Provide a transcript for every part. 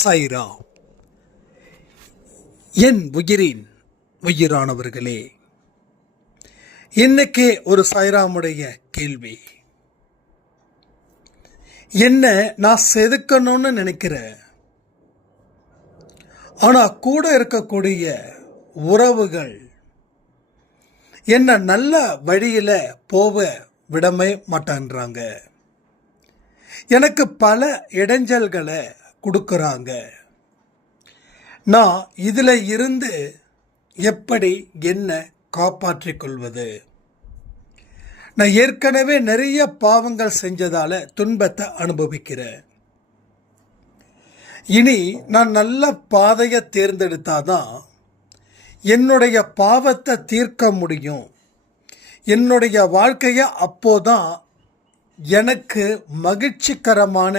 சைரா. என் உயிரின் உயிரானவர்களே, இன்னைக்கு ஒரு சைராமுடைய கேள்வி. என்ன நான் செதுக்கணும்னு நினைக்கிறேன், ஆனா கூட இருக்கக்கூடிய உறவுகள் என்ன நல்ல வழியில போக விடவே மாட்டேன்றாங்க. எனக்கு பல இடைஞ்சல்களை கொடுக்குறாங்க. நான் இதில் இருந்து எப்படி என்ன காப்பாற்றிக் கொள்வது? நான் ஏற்கனவே நிறைய பாவங்கள் செஞ்சதால துன்பத்தை அனுபவிக்கிறேன். இனி நான் நல்ல பாதையை தேர்ந்தெடுத்தாதான் என்னுடைய பாவத்தை தீர்க்க முடியும். என்னுடைய வாழ்க்கையை அப்போதான் எனக்கு மகிழ்ச்சிகரமான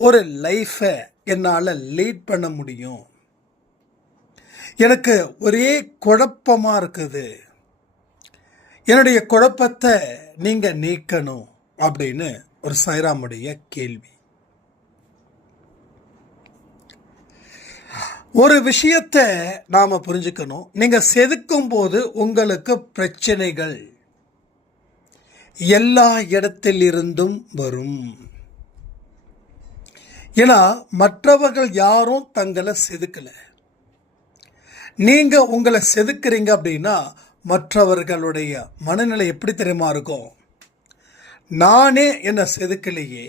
ஒரு லைஃப்பை என்னால் லீட் பண்ண முடியும். எனக்கு ஒரே குழப்பமாக இருக்குது. என்னுடைய குழப்பத்தை நீங்கள் நீக்கணும் அப்படின்னு ஒரு சைராமுடைய கேள்வி. ஒரு விஷயத்தை நாம் புரிஞ்சுக்கணும். நீங்கள் செதுக்கும் போது உங்களுக்கு பிரச்சனைகள் எல்லா இடத்திலிருந்தும் வரும். ஏன்னா மற்றவர்கள் யாரும் தங்களை செதுக்கலை. நீங்கள் உங்களை செதுக்குறீங்க அப்படின்னா மற்றவர்களுடைய மனநிலை எப்படி தெரியுமா இருக்கும்? நானே என்ன செதுக்கலையே,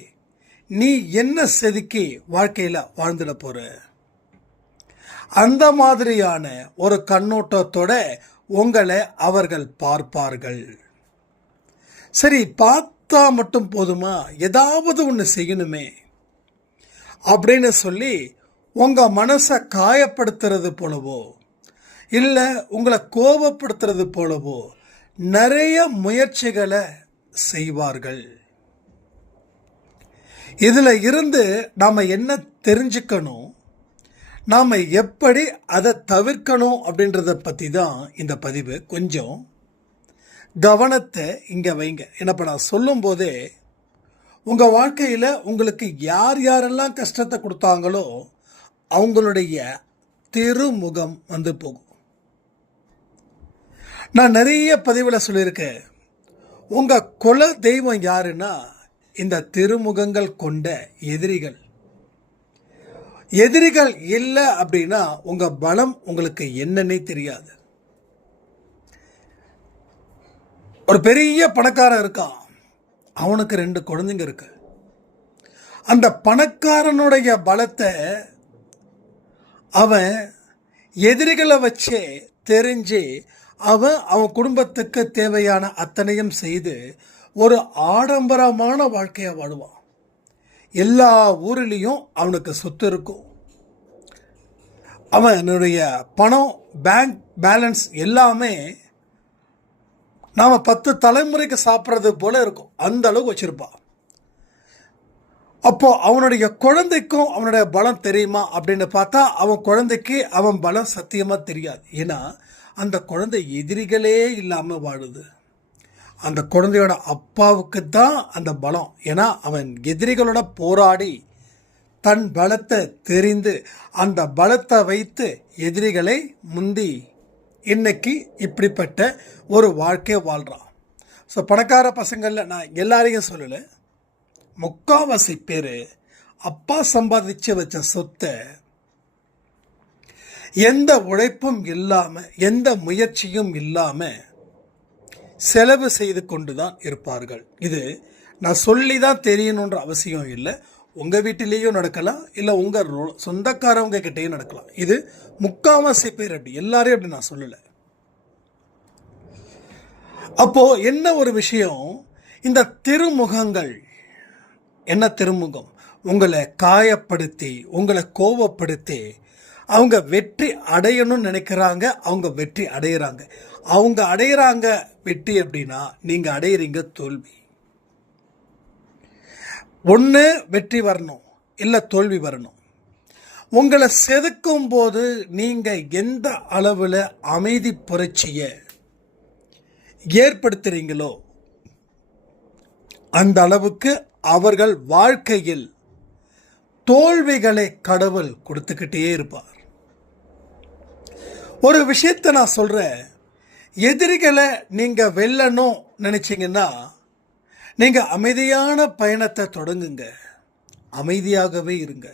நீ என்ன செதுக்கி வாழ்க்கையில் வாழ்ந்துட போற? அந்த மாதிரியான ஒரு கண்ணோட்டத்தோட உங்களை அவர்கள் பார்ப்பார்கள். சரி, பார்த்தா மட்டும் போதுமா, ஏதாவது ஒன்று செய்யணுமே அப்படின்னு சொல்லி உங்கள் மனசை காயப்படுத்துறது போலவோ இல்லை உங்களை கோபப்படுத்துறது போலவோ நிறைய முயற்சிகளை செய்வார்கள். இதில் இருந்து நாம் என்ன தெரிஞ்சுக்கணும், நாம் எப்படி அதை தவிர்க்கணும் அப்படின்றத பற்றி தான் இந்த பதிவு. கொஞ்சம் கவனத்தை இங்கே வைங்க. என்னப்பா நான் சொல்லும் போதே உங்கள் வாழ்க்கையில் உங்களுக்கு யார் யாரெல்லாம் கஷ்டத்தை கொடுத்தாங்களோ அவங்களுடைய திருமுகம் வந்து போகும். நான் நிறைய பதிவில் சொல்லியிருக்கேன், உங்கள் குல தெய்வம் யாருன்னா இந்த திருமுகங்கள் கொண்ட எதிரிகள். எதிரிகள் இல்லை அப்படின்னா உங்கள் பலம் உங்களுக்கு என்னன்னே தெரியாது. ஒரு பெரிய பணக்காரன் இருக்கான், அவனுக்கு 2 குழந்தைங்க இருக்கு. அந்த பணக்காரனுடைய பலத்தை அவன் எதிரிகளை வச்சே தெரிஞ்சு அவன் குடும்பத்துக்கு தேவையான அத்தனையும் செய்து ஒரு ஆடம்பரமான வாழ்க்கையை வாழுவான். எல்லா ஊரிலையும் அவனுக்கு சொத்து இருக்கும். அவனுடைய பணம், பேங்க் பேலன்ஸ் எல்லாமே நாம் 10 தலைமுறைக்கு சாப்பிட்றது போல இருக்கும். அந்த அளவுக்கு வச்சுருப்பான். அப்போது அவனுடைய குழந்தைக்கும் அவனுடைய பலம் தெரியுமா அப்படின்னு பார்த்தா அவன் குழந்தைக்கு அவன் பலம் சத்தியமாக தெரியாது. ஏன்னா அந்த குழந்தை எதிரிகளே இல்லாமல் வாழுது. அந்த குழந்தையோட அப்பாவுக்கு தான் அந்த பலம். ஏன்னா அவன் எதிரிகளோட போராடி தன் பலத்தை தெரிந்து அந்த பலத்தை வைத்து எதிரிகளை முந்தி இன்னைக்கு இப்படிப்பட்ட ஒரு வாழ்க்கையை வாழ்கிறான். ஸோ பணக்கார பசங்களில் நான் எல்லாரையும் சொல்லலை, முக்காவாசி பேர் அப்பா சம்பாதிச்சு வச்ச சொத்தை எந்த உழைப்பும் இல்லாமல் எந்த முயற்சியும் இல்லாமல் செலவு செய்து கொண்டு தான் இருப்பார்கள். இது நான் சொல்லி தான் தெரியணுன்ற அவசியம் இல்லை. உங்கள் வீட்டிலேயும் நடக்கலாம், இல்லை உங்கள் சொந்தக்காரவங்க கிட்டேயும் நடக்கலாம். இது முக்காவாசி பேர் அப்படி, எல்லாரையும் அப்படி நான் சொல்லலை. அப்போது என்ன ஒரு விஷயம், இந்த திருமுகங்கள் என்ன திருமுகம், உங்களை காயப்படுத்தி உங்களை கோபப்படுத்தி அவங்க வெற்றி அடையணும்னு நினைக்கிறாங்க. அவங்க வெற்றி அடையிறாங்க. அவங்க அடையிறாங்க வெற்றி அப்படின்னா நீங்கள் அடையிறீங்க தோல்வி. ஒன்று வெற்றி வரணும், இல்லை தோல்வி வரணும். உங்களை செதுக்கும் போது நீங்கள் எந்த அளவில் அமைதி புரட்சியை ஏற்படுத்துறீங்களோ அந்த அளவுக்கு அவர்கள் வாழ்க்கையில் தோல்விகளை கடவுள் கொடுத்துக்கிட்டே இருப்பார். ஒரு விஷயத்தை நான் சொல்கிறேன், எதிரிகளை நீங்கள் வெல்லணும் நினச்சிங்கன்னா நீங்கள் அமைதியான பயணத்தை தொடங்குங்க. அமைதியாகவே இருங்க.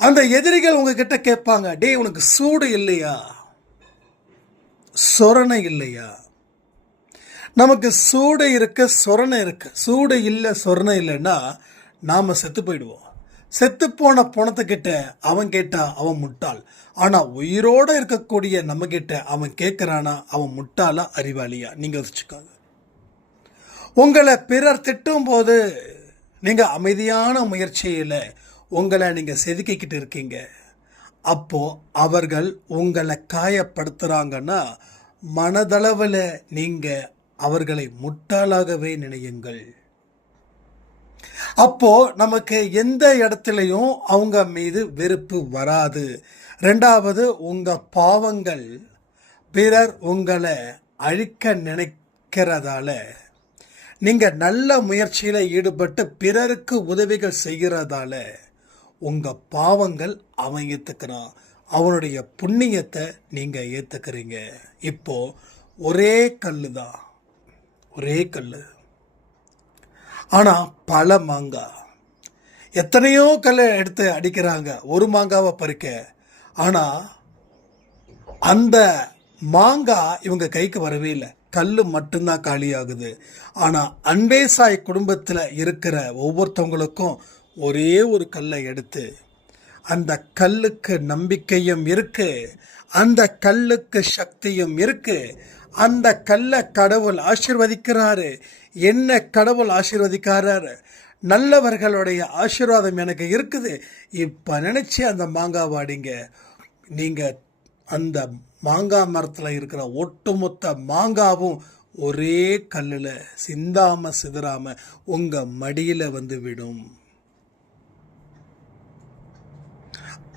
அந்த எதிரிகள் உங்ககிட்ட கேட்பாங்க, டே உனக்கு சூடு இல்லையா, சொரணை இல்லையா? நமக்கு சூடு இருக்கு, சொரணை இருக்கு. சூடு இல்லை, சொரணை இல்லைன்னா நாம் செத்து போயிடுவோம். செத்துப்போன பணத்துக்கிட்ட அவன் கேட்டா அவன் முட்டாள். ஆனால் உயிரோடு இருக்கக்கூடிய நம்மக்கிட்ட அவன் கேட்குறானா அவன் முட்டாளா அறிவாளியா? நீங்கள் யோசிச்சுக்காங்க. உங்களை பிறர் திட்டும் போது நீங்கள் அமைதியான முயற்சியில் உங்களை நீங்கள் செதுக்கிக்கிட்டு இருக்கீங்க. அப்போது அவர்கள் உங்களை காயப்படுத்துகிறாங்கன்னா மனதளவில் நீங்கள் அவர்களை முட்டாளாகவே நினையுங்கள். அப்போ நமக்கு எந்த இடத்துலையும் அவங்க மீது வெறுப்பு வராது. ரெண்டாவது, உங்கள் பாவங்கள் பிறர் உங்களை அழிக்க நினைக்கிறதால நீங்கள் நல்ல முயற்சியில் ஈடுபட்டு பிறருக்கு உதவிகள் செய்கிறதால உங்கள் பாவங்கள் அவன் ஏற்றுக்கிறான், அவனுடைய புண்ணியத்தை நீங்கள் ஏற்றுக்கிறீங்க. இப்போது ஒரே கல் தான், ஒரே கல், ஆனால் பல மாங்காய். எத்தனையோ கல்லை எடுத்து அடிக்கிறாங்க ஒரு மாங்காவை பறிக்க. ஆனால் அந்த மாங்காய் இவங்க கைக்கு வரவே இல்லை, கல் மட்டும்தான் காலியாகுது. ஆனால் அன்பேசாய் குடும்பத்தில் இருக்கிற ஒவ்வொருத்தவங்களுக்கும் ஒரே ஒரு கல்லை எடுத்து, அந்த கல்லுக்கு நம்பிக்கையும் இருக்கு, அந்த கல்லுக்கு சக்தியும் இருக்கு, அந்த கல்லை கடவுள் ஆசீர்வதிக்கிறாரு. என்ன கடவுள் ஆசீர்வதிக்கிறாரு? நல்லவர்களுடைய ஆசீர்வாதம் எனக்கு இருக்குது. இப்போ நினச்சி அந்த மாங்காய் வாடிங்க. நீங்கள் அந்த மாங்காய் மரத்தில் இருக்கிற ஒட்டுமொத்த மாங்காவும் ஒரே கல்லில் சிந்தாம சிதறாம உங்கள் மடியில் வந்து விடும்.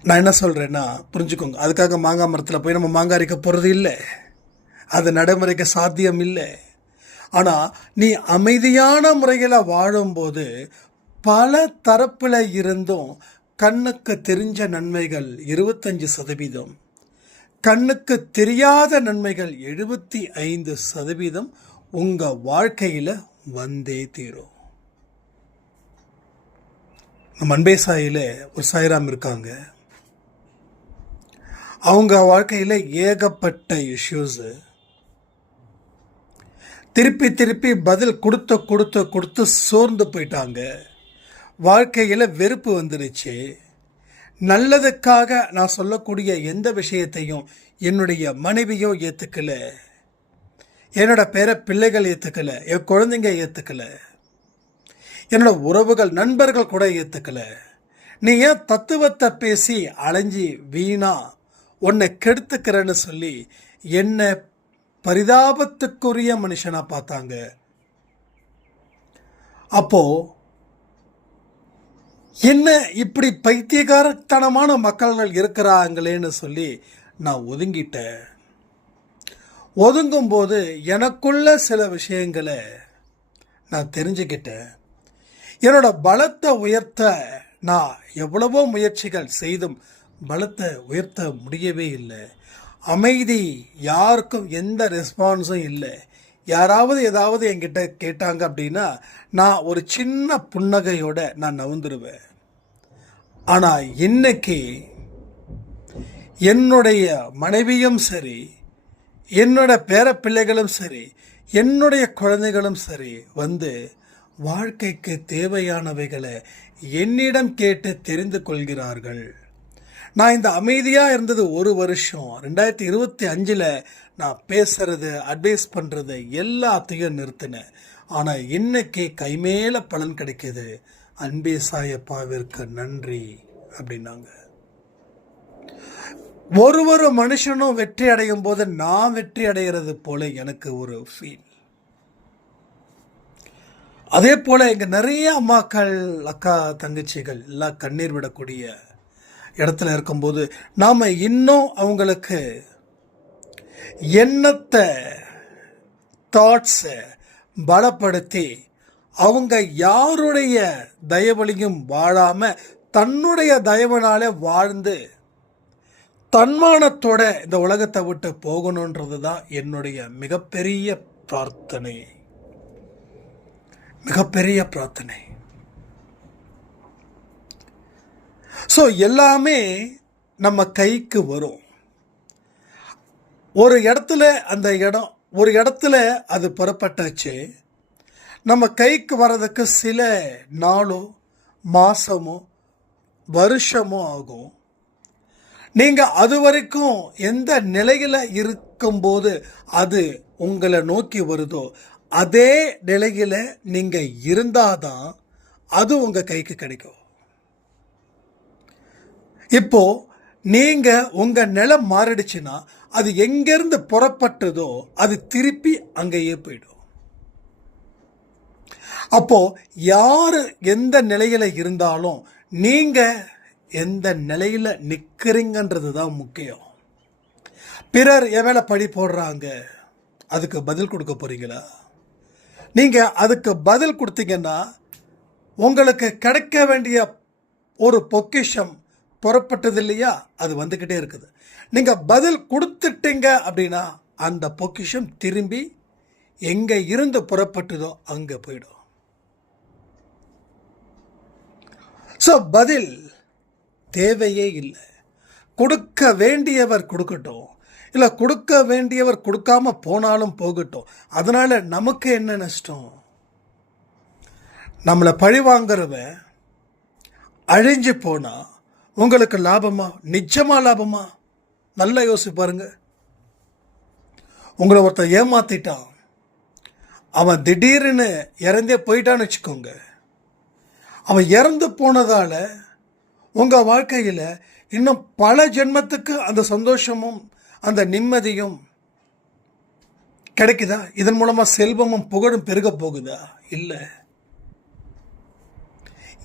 நான் என்ன சொல்கிறேன்னா புரிஞ்சுக்கோங்க. அதுக்காக மாங்காய் மரத்தில் போய் நம்ம மாங்காய் அரைக்க போகிறது இல்லை, அது நடைமுறைக்கு சாத்தியம் இல்லை. ஆனால் நீ அமைதியான முறையில் வாழும்போது பல தரப்பில் இருந்தும் கண்ணுக்கு தெரிஞ்ச நன்மைகள் 25%, கண்ணுக்கு தெரியாத நன்மைகள் 75% உங்கள் வாழ்க்கையில் வந்தே தீரும். நம்ம அன்பேசாயில் ஒரு சாய்ராம் இருக்காங்க. அவங்க வாழ்க்கையில் ஏகப்பட்ட இஷ்யூஸு, திருப்பி திருப்பி பதில் கொடுத்து சோர்ந்து போயிட்டாங்க. வாழ்க்கையில் வெறுப்பு வந்துருச்சு. நல்லதுக்காக நான் சொல்லக்கூடிய எந்த விஷயத்தையும் என்னுடைய மனைவியோ ஏற்றுக்கலை, என்னோட பிள்ளைகள் ஏற்றுக்கலை, என் குழந்தைங்க ஏற்றுக்கலை, என்னோட உறவுகள் நண்பர்கள் கூட ஏற்றுக்கலை. நீ ஏன் தத்துவத்தை பேசி அலைஞ்சி வீணா உன்னை கெடுத்துக்கிறேன்னு சொல்லி என்னை பரிதாபத்துக்குரிய மனுஷனா பார்த்தாங்க. அப்போ என்ன இப்படி பைத்தியகாரத்தனமான மக்கள்கள் இருக்கிறாங்களேன்னு சொல்லி நான் ஒதுங்கிட்டேன். ஒதுங்கும்போது எனக்குள்ள சில விஷயங்களை நான் தெரிஞ்சுக்கிட்டேன். என்னோட பலத்தை உயர்த்த நான் எவ்வளவோ முயற்சிகள் செய்தும் பலத்தை உயர்த்த முடியவே இல்லை. அமைதி, யாருக்கும் எந்த ரெஸ்பான்ஸும் இல்லை. யாராவது ஏதாவது என்கிட்ட கேட்டாங்க அப்படின்னா நான் ஒரு சின்ன புன்னகையோட நான் நவுந்துருவேன். ஆனால் இன்னைக்கு என்னுடைய மனைவியும் சரி, என்னோட பிள்ளைகளும் சரி, என்னுடைய குழந்தைகளும் சரி வந்து வாழ்க்கைக்கு தேவையானவைகளை என்னிடம் கேட்டு தெரிந்து கொள்கிறார்கள். நான் இந்த அமைதியாக இருந்தது ஒரு வருஷம். 2025 நான் பேசுறது, அட்வைஸ் பண்ணுறது எல்லாத்தையும் நிறுத்தினேன். ஆனால் இன்னைக்கு கைமேல பலன் கிடைக்கிது. அன்பேசாயப்பாவிற்கு நன்றி அப்படின்னாங்க. ஒரு மனுஷனும் வெற்றி அடையும் போது நான் வெற்றி அடைகிறது போல எனக்கு ஒரு ஃபீல். அதே போல் இங்கே நிறைய அம்மாக்கள், அக்கா, தங்கச்சிகள் எல்லாம் கண்ணீர் விடக்கூடிய இடத்துல இருக்கும்போது நாம் இன்னும் அவங்களுக்கு எண்ணத்தை, தாட்ஸை பலப்படுத்தி அவங்க யாருடைய தயவழியும் வாழாமல் தன்னுடைய தயவுனாலே வாழ்ந்து தன்மானத்தோட இந்த உலகத்தை விட்டு போகணுன்றது தான் என்னுடைய மிகப்பெரிய பிரார்த்தனை. மிகப்பெரிய பிரார்த்தனை. ஸோ எல்லாமே நம்ம கைக்கு வரும். ஒரு இடத்துல அது புறப்பட்டாச்சு. நம்ம கைக்கு வர்றதுக்கு சில நாளோ மாசமோ வருஷமோ ஆகும். நீங்கள் அது வரைக்கும் எந்த நிலையில் இருக்கும்போது அது உங்களை நோக்கி வருதோ அதே நிலையில் நீங்கள் இருந்தாதான் அது உங்கள் கைக்கு கிடைக்கும். இப்போ நீங்கள் உங்கள் நிலம் மாறிடுச்சுன்னா அது எங்கேருந்து புறப்பட்டதோ அது திருப்பி அங்கேயே போயிடும். அப்போ யார் எந்த நிலையில் இருந்தாலும் நீங்கள் எந்த நிலையில் நிற்கிறீங்கன்றது தான் முக்கியம். பிறர் என் மேலே பழி போடுறாங்க, அதுக்கு பதில் கொடுக்க போகிறீங்களா? நீங்கள் அதுக்கு பதில் கொடுத்தீங்கன்னா உங்களுக்கு கிடைக்க வேண்டிய ஒரு பொக்கிஷம் புறப்பட்டது இல்லையா, அது வந்துக்கிட்டே இருக்குது. நீங்கள் பதில் கொடுத்துட்டீங்க அப்படின்னா அந்த பொக்கிஷம் திரும்பி எங்கே இருந்து புறப்பட்டதோ அங்கே போயிடும். ஸோ பதில் தேவையே இல்லை. கொடுக்க வேண்டியவர் கொடுக்கட்டும், இல்லை கொடுக்க வேண்டியவர் கொடுக்காம போனாலும் போகட்டும். அதனால் நமக்கு என்ன நஷ்டம்? நம்மளை பழி வாங்குறவன் அழிஞ்சு போனால் உங்களுக்கு லாபமா? நிஜமாக லாபமா? நல்லா யோசிச்சு பாருங்க. உங்களை ஒருத்தன் ஏமாத்திட்டான், அவன் திடீர்னு இறந்தே போயிட்டான்னு வச்சுக்கோங்க. அவன் இறந்து போனதால் உங்கள் வாழ்க்கையில் இன்னும் பல ஜென்மத்துக்கு அந்த சந்தோஷமும் அந்த நிம்மதியும் கிடைக்குதா? இதன் மூலமாக செல்வமும் புகழும் பெருக போகுதா? இல்லை.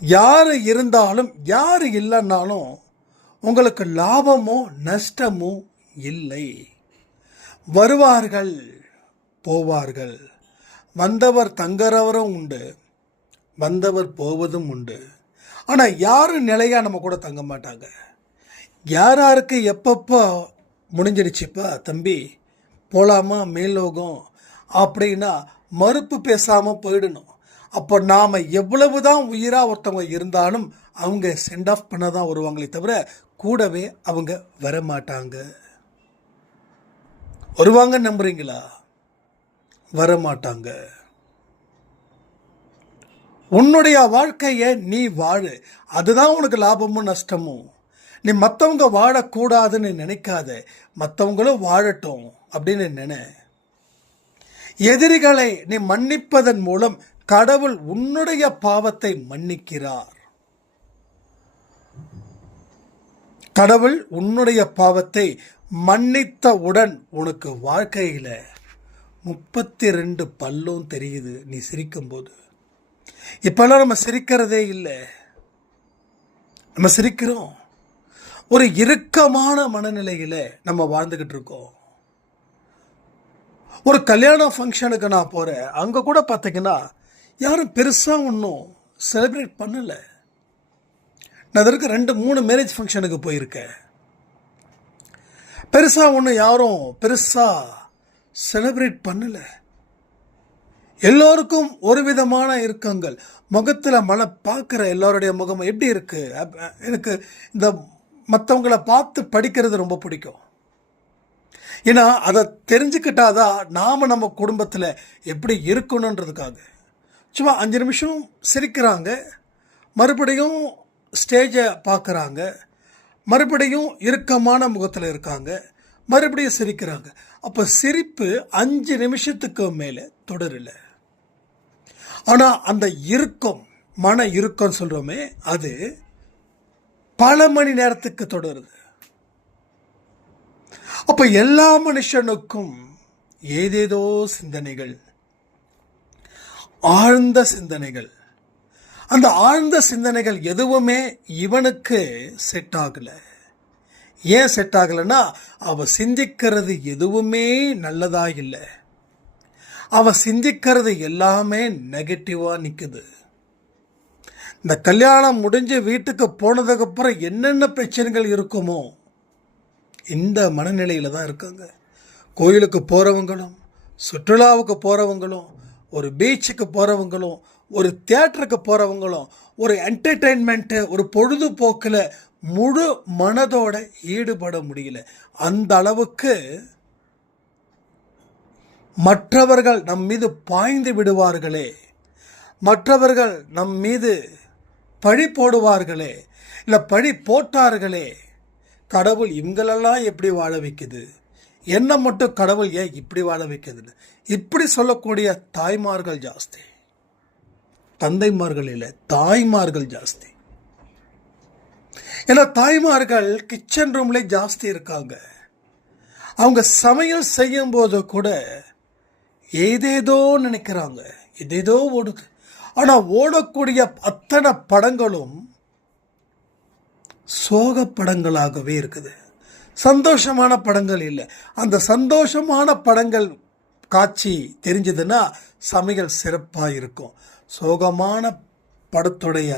யார் இருந்தாலும் யார் இல்லைன்னாலும் உங்களுக்கு லாபமோ நஷ்டமோ இல்லை. வருவார்கள் போவார்கள். வந்தவர் தங்குறவரும் உண்டு, வந்தவர் போவதும் உண்டு. ஆனால் யாரும் நிலையாக நம்ம கூட தங்க மாட்டாங்க. யாருக்கு எப்பப்போ முடிஞ்சிடுச்சுப்பா தம்பி போகலாமா மேல்லோகம் அப்படின்னா மறுப்பு பேசாமல் போயிடணும். அப்போ நாம் எவ்வளவு தான் உயிராக ஒருத்தவங்க இருந்தாலும் அவங்க சென்ட் ஆஃப் பண்ண தான் வருவாங்களே தவிர கூடவே அவங்க வரமாட்டாங்க. வருவாங்க நம்புறீங்களா? வரமாட்டாங்க. உன்னுடைய வாழ்க்கையை நீ வாழு, அதுதான் உனக்கு லாபமும் நஷ்டமும். நீ மற்றவங்க வாழக்கூடாதுன்னு நினைக்காத, மற்றவங்களும் வாழட்டும் அப்படின்னு நினை. எதிரிகளை நீ மன்னிப்பதன் மூலம் கடவுள் உன்னுடைய பாவத்தை மன்னிக்கிறார். கடவுள் உன்னுடைய பாவத்தை மன்னித்தவுடன் உனக்கு வாழ்க்கையில் 32 பல்லும் தெரியுது நீ சிரிக்கும்போது. இப்பெல்லாம் நம்ம சிரிக்கிறதே இல்லை. நம்ம சிரிக்கிறோம், ஒரு இறுக்கமான மனநிலையில் நம்ம வாழ்ந்துக்கிட்டு இருக்கோம். ஒரு கல்யாண ஃபங்க்ஷனுக்கு நான் போகிறேன், அங்கே கூட பார்த்தீங்கன்னா யாரும் பெருசாக ஒன்றும் செலிப்ரேட் பண்ணலை. நான் இதற்கு 2-3 மேரேஜ் ஃபங்க்ஷனுக்கு போயிருக்கேன். பெருசாக ஒன்றும் யாரும் பெருசாக செலிப்ரேட் பண்ணலை. எல்லோருக்கும் ஒரு விதமான இறுக்கங்கள். முகத்தில் மழை பார்க்குற எல்லோருடைய முகம் எப்படி இருக்குது? எனக்கு இந்த மற்றவங்களை பார்த்து படிக்கிறது ரொம்ப பிடிக்கும். ஏன்னா அதை தெரிஞ்சுக்கிட்டாதான் நாம் நம்ம குடும்பத்தில் எப்படி இருக்கணுன்றதுக்காக. சும்மா 5 நிமிஷம் சிரிக்கிறாங்க, மறுபடியும் ஸ்டேஜை பார்க்குறாங்க, மறுபடியும் இறுக்கமான முகத்தில் இருக்காங்க, மறுபடியும் சிரிக்கிறாங்க. அப்போ சிரிப்பு 5 நிமிஷத்துக்கு மேலே தொடரல. ஆனால் அந்த இறுக்கம், மன இறுக்கம் சொல்கிறோமே, அது பல மணி நேரத்துக்கு தொடருது. அப்போ எல்லா மனுஷனுக்கும் ஏதேதோ சிந்தனைகள், ஆழ்ந்த சிந்தனைகள். அந்த ஆழ்ந்த சிந்தனைகள் எதுவுமே இவனுக்கு செட் ஆகலை. ஏன் செட் ஆகலைன்னா அவன் சிந்திக்கிறது எதுவுமே நல்லதாக இல்லை. அவன் சிந்திக்கிறது எல்லாமே நெகட்டிவாக நிற்குது. இந்த கல்யாணம் முடிஞ்சு வீட்டுக்கு போனதுக்கப்புறம் என்னென்ன பிரச்சனைகள் இருக்குமோ இந்த மனநிலையில் தான் இருக்காங்க. கோயிலுக்கு போகிறவங்களும், சுற்றுலாவுக்கு போகிறவங்களும், ஒரு பீச்சுக்கு போகிறவங்களும், ஒரு தியேட்டருக்கு போகிறவங்களும், ஒரு என்டர்டெயின்மெண்ட்டு, ஒரு பொழுதுபோக்கில் முழு மனதோட ஈடுபட முடியல. அந்த அளவுக்கு மற்றவர்கள் நம் மீது பாய்ந்து விடுவார்களே, மற்றவர்கள் நம் மீது பழி போடுவார்களே, இல்லை பழி போட்டார்களே, கடவுள் இவங்களெல்லாம் எப்படி வாழ வைக்குது, என்ன மட்டும் கடவுள் ஏன் இப்படி வாழ வைக்குதுன்னு இப்படி சொல்லக்கூடிய தாய்மார்கள் ஜாஸ்தி. தந்தைமார்கள் இல்லை, தாய்மார்கள் ஜாஸ்தி. ஏன்னா தாய்மார்கள் கிச்சன் ரூம்ல ஜாஸ்தி இருக்காங்க. அவங்க சமையல் செய்யும் போது கூட ஏதேதோ நினைக்கிறாங்க, ஏதேதோ ஓடுது. ஆனால் ஓடக்கூடிய அத்தனை படங்களும் சோக படங்களாகவே இருக்குது, சந்தோஷமான படங்கள் இல்லை. அந்த சந்தோஷமான படங்கள் காட்சி தெரிஞ்சதுன்னா சமையல் சிறப்பாக இருக்கும். சோகமான படத்துடைய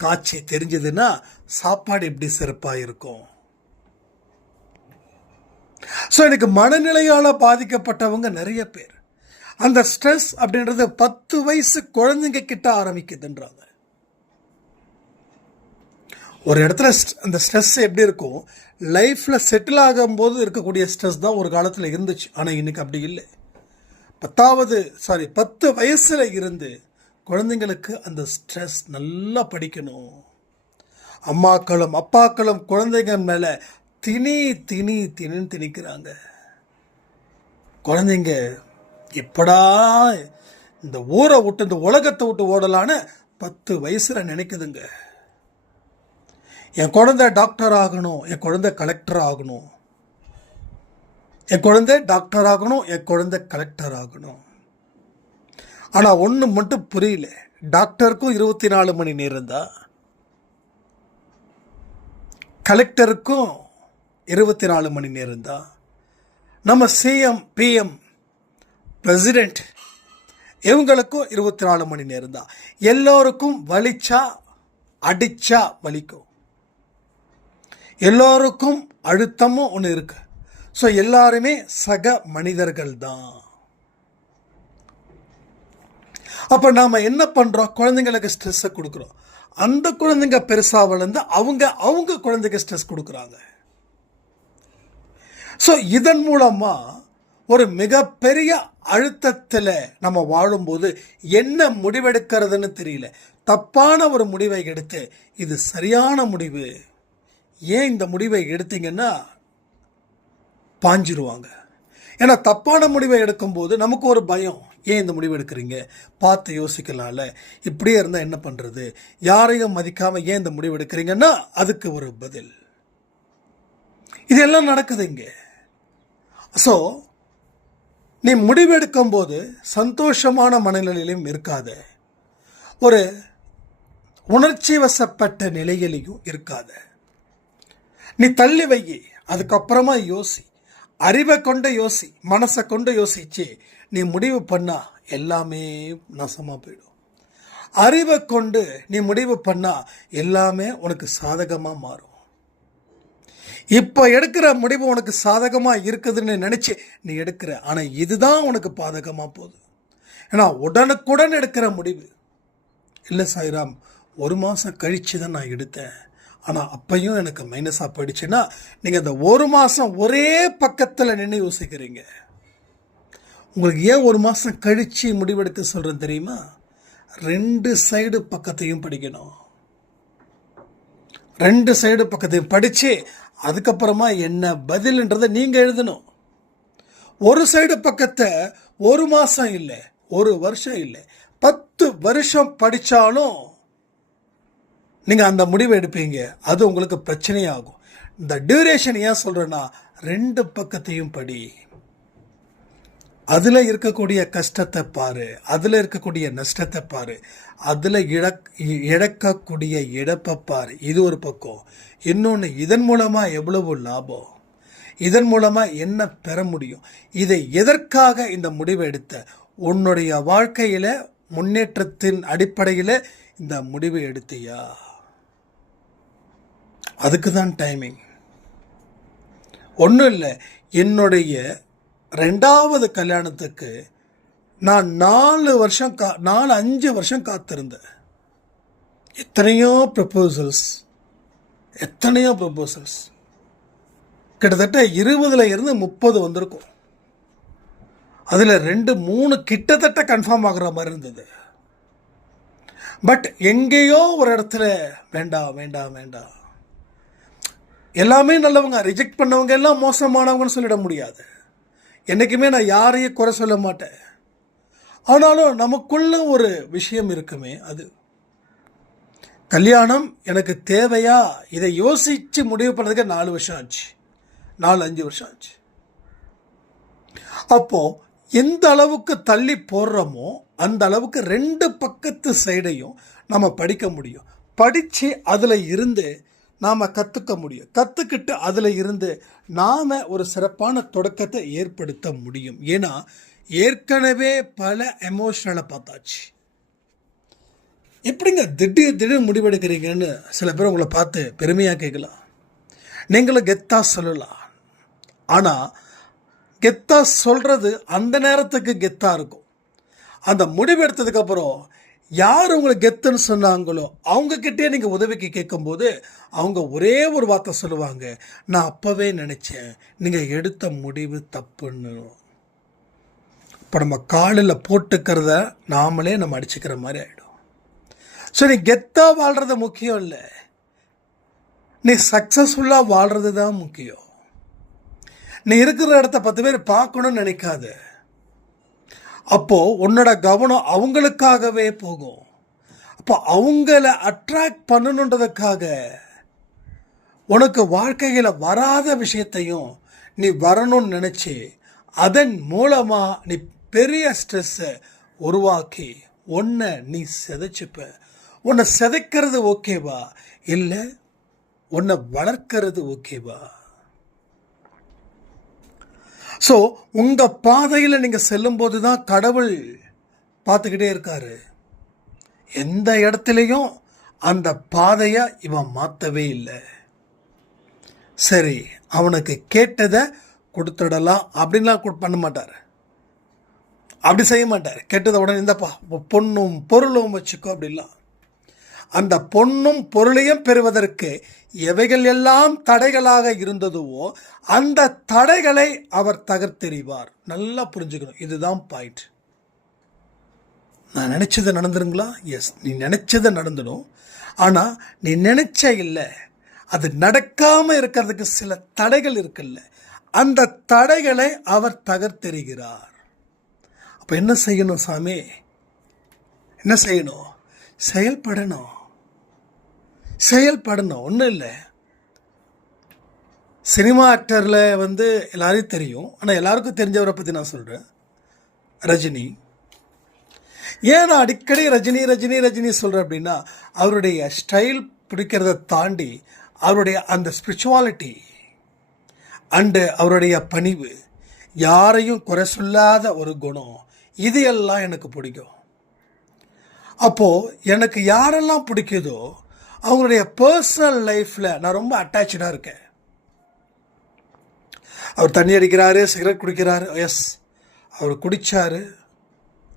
காட்சி தெரிஞ்சதுன்னா சாப்பாடு எப்படி சிறப்பாக இருக்கும். ஸோ எனக்கு மனநிலையால் பாதிக்கப்பட்டவங்க நிறைய பேர். அந்த ஸ்ட்ரெஸ் அப்படின்றது 10 வயசு குழந்தைங்க கிட்ட ஆரம்பிக்குதுன்றாங்க. ஒரு இடத்துல அந்த ஸ்ட்ரெஸ் எப்படி இருக்கும், லைஃப்பில் செட்டில் ஆகும்போது இருக்கக்கூடிய ஸ்ட்ரெஸ் தான் ஒரு காலத்தில் இருந்துச்சு. ஆனால் இன்னைக்கு அப்படி இல்லை. 10 வயசில் இருந்து குழந்தைங்களுக்கு அந்த ஸ்ட்ரெஸ் நல்லா படிக்கணும். அம்மாக்களும் அப்பாக்களும் குழந்தைங்க மேலே திணின்னு திணிக்கிறாங்க. குழந்தைங்க எப்படா இந்த ஊரை விட்டு இந்த உலகத்தை விட்டு ஓடலான்னு 10 வயசில் நினைக்குதுங்க. என் குழந்தை டாக்டர் ஆகணும், என் குழந்தை கலெக்டர் ஆகணும், என் குழந்தை டாக்டர் ஆகணும், என் குழந்தை கலெக்டர் ஆகணும். ஆனால் ஒன்று மட்டும் புரியல, டாக்டருக்கும் 24 மணி நேரம் தான், கலெக்டருக்கும் 24 மணி நேரம் தான், நம்ம சிஎம் பிஎம் பிரசிடெண்ட் இவங்களுக்கும் 24 மணி நேரம் தான். எல்லோருக்கும் வலிச்சா அடிச்சா வலிக்கும், எல்லோருக்கும் அழுத்தமும் ஒன்று இருக்கு. ஸோ எல்லாருமே சக மனிதர்கள் தான். அப்போ நாம் என்ன பண்ணுறோம், குழந்தைங்களுக்கு ஸ்ட்ரெஸ்ஸை கொடுக்குறோம். அந்த குழந்தைங்க பெருசாக வளர்ந்து அவங்க குழந்தைக்கு ஸ்ட்ரெஸ் கொடுக்குறாங்க. ஸோ இதன் மூலமாக ஒரு மிகப்பெரிய அழுத்தத்தில் நம்ம வாழும்போது என்ன முடிவெடுக்கிறதுன்னு தெரியல. தப்பான ஒரு முடிவை எடுத்து இது சரியான முடிவு, ஏன் இந்த முடிவை எடுத்தீங்கன்னா பாஞ்சிருவாங்க. ஏன்னா தப்பான முடிவை எடுக்கும்போது நமக்கு ஒரு பயம், ஏன் இந்த முடிவு எடுக்கிறீங்க, பார்த்து யோசிக்கலாம்ல, இப்படியே இருந்தால் என்ன பண்ணுறது, யாரையும் மதிக்காமல் ஏன் இந்த முடிவு எடுக்கிறீங்கன்னா அதுக்கு ஒரு பதில். இதெல்லாம் நடக்குது இங்கே. ஸோ நீ முடிவெடுக்கும் போது சந்தோஷமான மனநிலையிலும் இருக்காத, ஒரு உணர்ச்சி வசப்பட்ட நிலையிலையும் இருக்காத. நீ தள்ளி வை, அதுக்கப்புறமா யோசி, அறிவை கொண்டு யோசி, மனசை கொண்டு யோசிச்சு நீ முடிவு பண்ணா எல்லாமே நாசமாக போயிடும். அறிவை கொண்டு நீ முடிவு பண்ணா எல்லாமே உனக்கு சாதகமாக மாறும். இப்போ எடுக்கிற முடிவு உனக்கு சாதகமாக இருக்குதுன்னு நினச்சி நீ எடுக்கிற, ஆனால் இதுதான் உனக்கு பாதகமாக போகுது. ஏன்னா உடனுக்குடன் எடுக்கிற முடிவு இல்லை. சாய்ராம், 1 மாதம் கழித்து தான் நான் எடுத்தேன், ஆனால் அப்பையும் எனக்கு மைனஸாக போயிடுச்சுன்னா நீங்கள் அந்த 1 மாதம் ஒரே பக்கத்தில் நின்று யோசிக்கிறீங்க. உங்களுக்கு ஏன் 1 மாதம் கழித்து முடிவெடுக்க சொல்கிறேன் தெரியுமா? 2 சைடு பக்கத்தையும் படிக்கணும். 2 சைடு பக்கத்தையும் படித்து அதுக்கப்புறமா என்ன பதில்ன்றதை நீங்கள் எழுதணும். ஒரு சைடு பக்கத்தை 1 மாதம் இல்லை, 1 வருஷம் இல்லை, 10 வருஷம் படித்தாலும் நீங்கள் அந்த முடிவை எடுப்பீங்க, அது உங்களுக்கு பிரச்சனையாகும். இந்த டியூரேஷன் ஏன் சொல்கிறேன்னா, 2 பக்கத்தையும் படி, அதில் இருக்கக்கூடிய கஷ்டத்தை பாரு, அதில் இருக்கக்கூடிய நஷ்டத்தை பாரு, அதில் இழக்கக்கூடிய இழப்பை பாரு. இது ஒரு பக்கம். இன்னொன்று, இதன் மூலமாக எவ்வளவு லாபம், இதன் மூலமாக என்ன பெற முடியும், இதை எதற்காக இந்த முடிவை எடுத்த, உன்னுடைய வாழ்க்கையில் முன்னேற்றத்தின் அடிப்படையில் இந்த முடிவை எடுத்தியா? அதுக்கு தான் டைமிங். ஒன்றும் இல்லை, என்னுடைய 2வது கல்யாணத்துக்கு நான் 4-5 வருஷம் காத்திருந்தேன். எத்தனையோ ப்ரப்போசல்ஸ் கிட்டத்தட்ட 20 இருந்து 30 வந்திருக்கும். அதில் 2-3 கிட்டத்தட்ட கன்ஃபார்ம் ஆகுற மாதிரி இருந்தது. பட் எங்கேயோ ஒரு இடத்துல வேண்டாம். எல்லாமே நல்லவங்க, ரிஜெக்ட் பண்ணவங்க எல்லாம் மோசமானவங்கன்னு சொல்லிட முடியாது. என்றைக்குமே நான் யாரையும் குறை சொல்ல மாட்டேன். ஆனாலும் நமக்குள்ள ஒரு விஷயம் இருக்குமே, அது கல்யாணம் எனக்கு தேவையா, இதை யோசித்து முடிவு பண்ணதுக்கு 4 வருஷம் ஆச்சு, 4-5 வருஷம் ஆச்சு. அப்போது எந்த அளவுக்கு தள்ளி போடுறோமோ அந்த அளவுக்கு 2 பக்கத்து சைடையும் நம்ம படிக்க முடியும். படித்து அதில் இருந்து நாம் கற்றுக்க முடியும். கற்றுக்கிட்டு அதில் இருந்து நாம் ஒரு சிறப்பான தொடக்கத்தை ஏற்படுத்த முடியும். ஏன்னா ஏற்கனவே பல எமோஷனலை பார்த்தாச்சு. எப்படிங்க திடீர்னு முடிவெடுக்கிறீங்கன்னு சில பேர் உங்களை பார்த்து பெருமையாக கேட்கலாம். நீங்களும் கெத்தாக சொல்லலாம். ஆனால் கெத்தாக சொல்கிறது அந்த நேரத்துக்கு கெத்தாக இருக்கும். அந்த முடிவெடுத்ததுக்கப்புறம் யார் உங்களுக்கு கெத்துன்னு சொன்னாங்களோ அவங்கக்கிட்டே நீங்கள் உதவிக்கு கேட்கும்போது அவங்க ஒரே ஒரு வார்த்தை சொல்லுவாங்க, நான் அப்போவே நினச்சேன் நீங்கள் எடுத்த முடிவு தப்புன்னு. இப்போ நம்ம காலில் போட்டுக்கிறத நாமளே நம்ம அடிச்சுக்கிற மாதிரி ஆகிடும். ஸோ நீ கெத்தாக வாழ்கிறது முக்கியம் இல்லை, நீ சக்ஸஸ்ஃபுல்லாக வாழ்கிறது தான் முக்கியம். நீ இருக்கிற இடத்த 10 பேர் பார்க்கணும்னு நினைக்காத. அப்போது உன்னோட கவனம் அவங்களுக்காகவே போகும். அப்போ அவங்கள அட்ராக்ட் பண்ணணுன்றதுக்காக உனக்கு வாழ்க்கையில் வராத விஷயத்தையும் நீ வரணும்னு நினச்சி அதன் மூலமாக நீ பெரிய ஸ்ட்ரெஸ்ஸை உருவாக்கி உன்னை நீ சிதைச்சிப்ப. உன்னை சிதைக்கிறது ஓகேவா, இல்லை உன்னை வளர்க்கறது ஓகேவா? ஸோ உங்கள் பாதையில் நீங்கள் செல்லும்போது தான் கடவுள் பார்த்துக்கிட்டே இருக்காரு. எந்த இடத்துலையும் அந்த பாதையை இவன் மாற்றவே இல்லை. சரி, அவனுக்கு கேட்டதை கொடுத்துடலாம் அப்படின்லாம் பண்ண மாட்டார். அப்படி செய்ய மாட்டார். கேட்டதை உடனே இந்தப்பா பொண்ணும் பொருளும் வச்சுக்கோ அப்படிலாம். அந்த பொன்னும் பொருளையும் பெறுவதற்கு எவைகள் எல்லாம் தடைகளாக இருந்ததுவோ அந்த தடைகளை அவர் தகர்த்தெறிவார். நல்லா புரிஞ்சுக்கணும், இதுதான் பாயிண்ட். நான் நினைச்சதை நடந்துருங்களா? எஸ், நீ நினைச்சதை நடந்துடும். ஆனால் நீ நினைச்ச இல்லை, அது நடக்காமல் இருக்கிறதுக்கு சில தடைகள் இருக்குல்ல, அந்த தடைகளை அவர் தகர்த்தெறிகிறார். அப்போ என்ன செய்யணும் சாமி? என்ன செய்யணும்? செயல்படணும். ஒன்றும் இல்லை, சினிமா ஆக்டரில் எல்லாரையும் தெரியும். ஆனால் எல்லாருக்கும் தெரிஞ்சவரை பற்றி நான் சொல்கிறேன், ரஜினி. ஏன் நான் அடிக்கடி ரஜினி சொல்கிறேன் அப்படின்னா, அவருடைய ஸ்டைல் பிடிக்கிறத தாண்டி அவருடைய அந்த ஸ்பிரிச்சுவாலிட்டி அண்டு அவருடைய பணிவு, யாரையும் குறை சொல்லாத ஒரு குணம், இது எல்லாம் எனக்கு பிடிக்கும். அப்போது எனக்கு யாரெல்லாம் பிடிக்குதோ அவங்களுடைய பர்சனல் லைஃப்பில் நான் ரொம்ப அட்டாச்சாக இருக்கேன். அவர் தண்ணி அடிக்கிறாரு, சிகரெட் குடிக்கிறாரு, எஸ் அவர் குடித்தார்,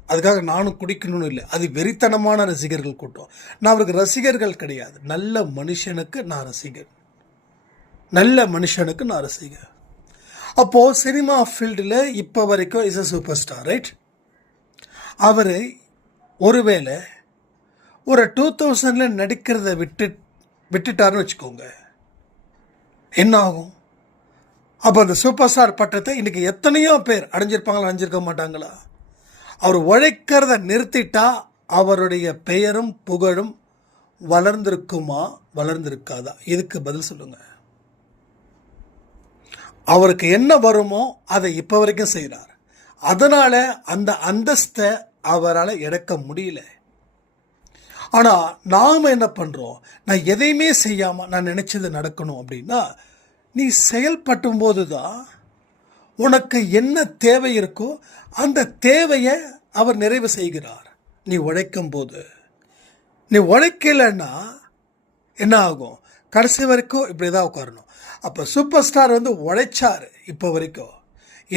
அதுக்காக நானும் குடிக்கணும்னு இல்லை. அது வெறித்தனமான ரசிகர்கள் கூட்டம். நான் அவருக்கு ரசிகர்கள் கிடையாது, நல்ல மனுஷனுக்கு நான் ரசிகர். அப்போது சினிமா ஃபீல்டில் இப்போ வரைக்கும் is a superstar, right? அவர் ஒருவேளை ஒரு 2000 நடிக்கிறத விட்டுட்டாருன்னு வச்சுக்கோங்க, என்ன ஆகும்? அப்போ அந்த சூப்பர் ஸ்டார் பட்டத்தை இன்றைக்கி எத்தனையோ பேர் அடைஞ்சிருக்க மாட்டாங்களா? அவர் உழைக்கிறத நிறுத்திட்டா அவருடைய பெயரும் புகழும் வளர்ந்திருக்காதா? இதுக்கு பதில் சொல்லுங்க. அவருக்கு என்ன வருமோ அதை இப்போ வரைக்கும் செய்கிறார். அதனால் அந்த அந்தஸ்தை அவரால் எடுக்க முடியல. ஆனால் நாம் என்ன பண்ணுறோம்? நான் எதையுமே செய்யாமல் நான் நினச்சது நடக்கணும் அப்படின்னா, நீ செயல்பட்டும் போது தான் உனக்கு என்ன தேவை இருக்கோ அந்த தேவையை அவர் நிறைவு செய்கிறார். நீ உழைக்கும் போது, நீ உழைக்கலைன்னா என்ன ஆகும்? கடைசி வரைக்கும் இப்படி தான் உட்காரணும். அப்போ சூப்பர் ஸ்டார் வந்து உழைச்சார். இப்போ வரைக்கும்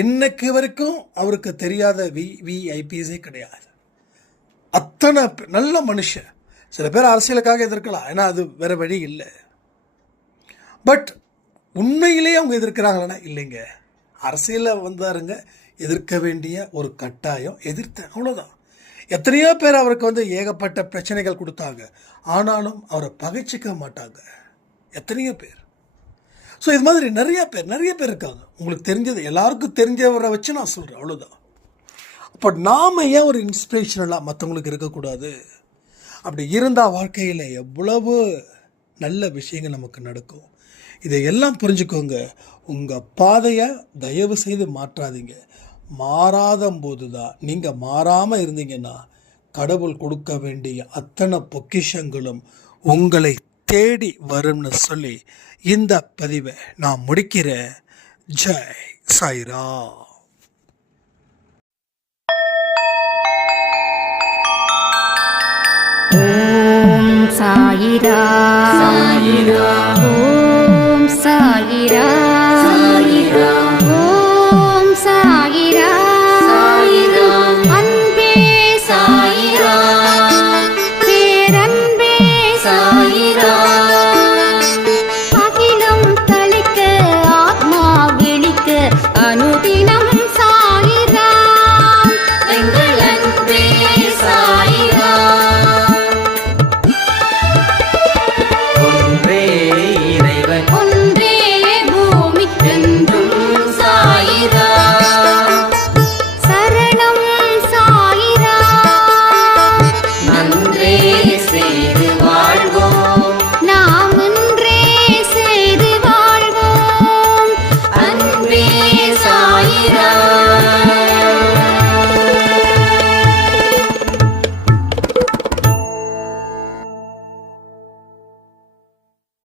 இன்னைக்கு வரைக்கும் அவருக்கு தெரியாத விஐபிஸே கிடையாது. அத்தனை நல்ல மனுஷன். சில பேர் அரசியலுக்காக எதிர்க்கலாம், ஏன்னா அது வேறு வழி இல்லை. பட் உண்மையிலேயே அவங்க எதிர்க்கிறாங்களா? இல்லைங்க. அரசியலில் வந்தாருங்க, எதிர்க்க வேண்டிய ஒரு கட்டாயம், எதிர்த்தேன், அவ்வளோதான். எத்தனையோ பேர் அவருக்கு வந்து ஏகப்பட்ட பிரச்சனைகள் கொடுத்தாங்க, ஆனாலும் அவரை பகைச்சிக்க மாட்டாங்க. எத்தனையோ பேர். ஸோ இது மாதிரி நிறைய பேர் இருக்காங்க. உங்களுக்கு தெரிஞ்சது, எல்லாருக்கும் தெரிஞ்சவரை வச்சு நான் சொல்கிறேன், அவ்வளோதான். அப்போ நாம் ஏன் ஒரு இன்ஸ்பிரேஷனலாக மற்றவங்களுக்கு இருக்கக்கூடாது? அப்படி இருந்தால் வாழ்க்கையில் எவ்வளவு நல்ல விஷயங்கள் நமக்கு நடக்கும். இதையெல்லாம் புரிஞ்சுக்கோங்க. உங்கள் பாதையை தயவு செய்து மாற்றாதீங்க. மாறாத போது தான், நீங்கள் மாறாமல் இருந்தீங்கன்னா கடவுள் கொடுக்க வேண்டிய அத்தனை பொக்கிஷங்களும் உங்களை தேடி வரும்னு சொல்லி இந்த பதிவை நான் முடிக்கிறேன். ஜெய் சாய்ராம். ஓம் சாயிரா சாயிரா, ஓம் சாயிரா சாயிரா, ஓம் சாயிரா சாயிரா, அன்பே சாயிரா, பேரன்பே சாயிரா, அகிலம் தளிக்க ஆத்மா விழிக்க அனுதினம் சாயிரா, எங்கள் அன்பே சாயிரா. ஒன்றே பூமிக்கென்றும் சாயிரா, சரணம் சாயிரா, நன்றே செய்து வாழ்வோம், நாம் ஒன்றே செய்து வாழ்வோம், அன்பே சாயிரா.